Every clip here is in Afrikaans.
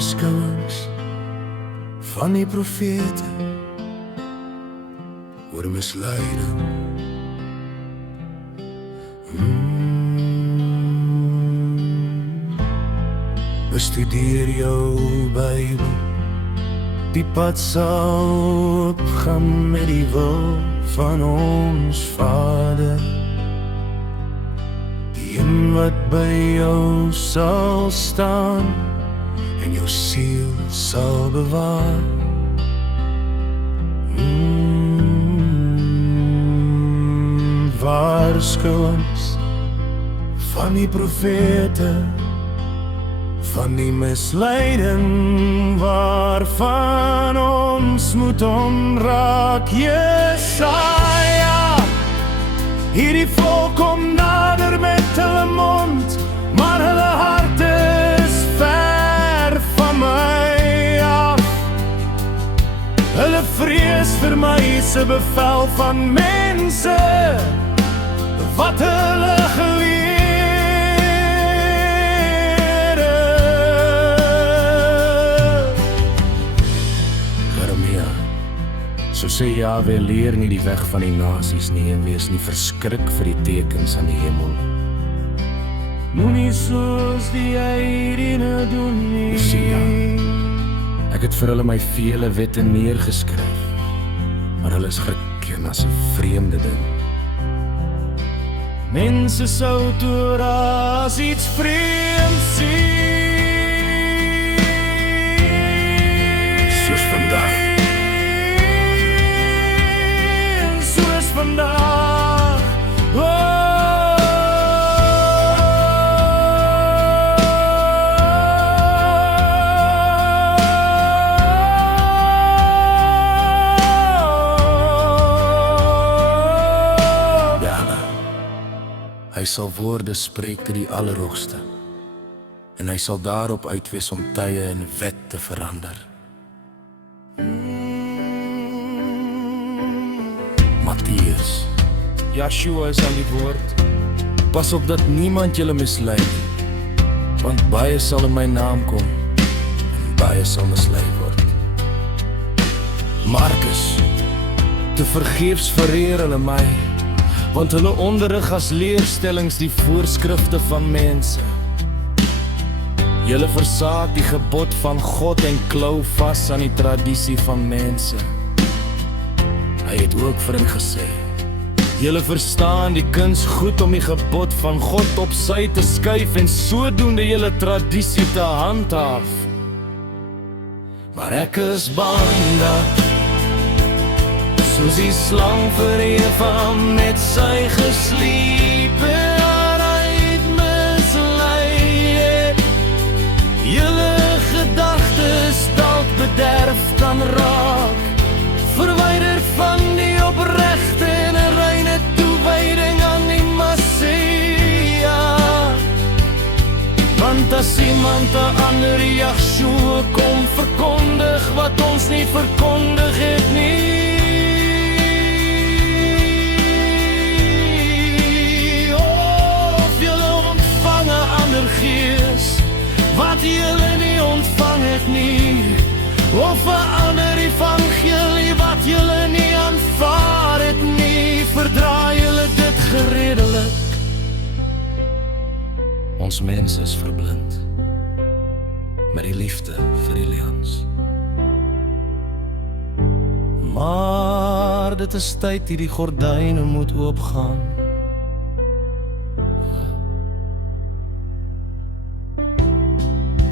waarskuwings van die profete oor misleiding. Bestudeer jou Bybel, die pad sal opgaan met die wil van ons Vader, die een wat by jou sal staan en jou siel sal bewaar. Waarskuwings van die profete, van die misleiding waarvan ons moet omraak. Jesaja, hierdie volk kom nader met hulle mond, maar hulle hart is ver van my af. Hulle vrees vir my se bevel van mense wat hulle geleer. So sê Jahwe, leer nie die weg van die nasies nie en wees nie verskrik vir die tekens aan die hemel. Moenie soos die heidene doen nie. Sia, ek het vir hulle my vele wette neergeskryf, maar hulle is geken as 'n vreemde ding. Mense sou Torah as iets vreemds sien. Soos vandag. Vandaag, oh. Ja, hy sal woorde spreek tot die Allerhoogste en hy sal daarop uitwees om tye en wet te verander. Matteus, Joshua is aan die woord. Pas op dat niemand julle mislei nie, want baie sal in my naam kom en baie sal mislei word. Markus, te vergeefs vereer hulle my, want hulle onderrig as leerstellings die voorskrifte van mense. Julle versaak die gebod van God en klou vas aan die tradisie van mense. Hy het ook vir hen gesê, julle verstaan die kuns goed om die gebod van God op sy te skuif en sodoende julle tradisie te handhaaf. Maar ek is bang dat, soos die slang vir Eva met sy gesliepe uit mislei, julle gedagtes dalk bederf kan raak, verwyder van die opregte en 'n reine toewyding aan die Messia. Want as iemand 'n ander Yahshua kom verkondig wat ons nie verkondig het nie, of julle ontvang 'n ander gees wat julle nie ontvang het nie, of 'n ander evangelie wat julle nie aanvaar het nie, verdra julle dit geredelik. Ons mens is verblind met die liefde vir die leuns. Maar dit is tyd die gordyne moet oopgaan.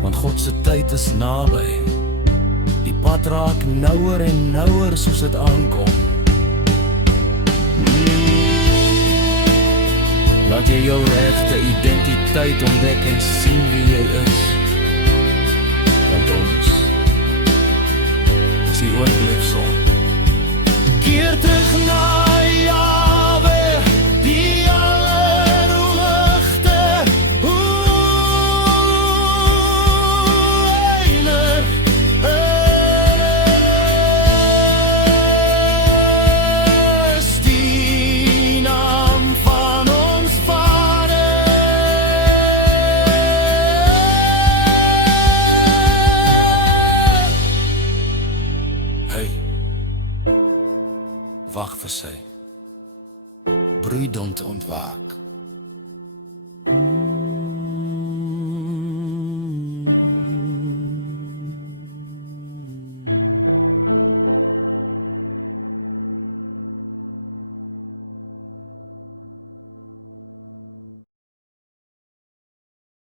Want God se tyd is naby. Die pad raak nouer en nouer soos dit aankom. Laat jy jou regte identiteit ontdek en sien wie jy is. Want ons is die oorblipsel. Keer terug na Jahwe, die Allerhoogste. Heilig, is die naam van ons Vader. Hey, wag vir sy broeidom te ontwaak.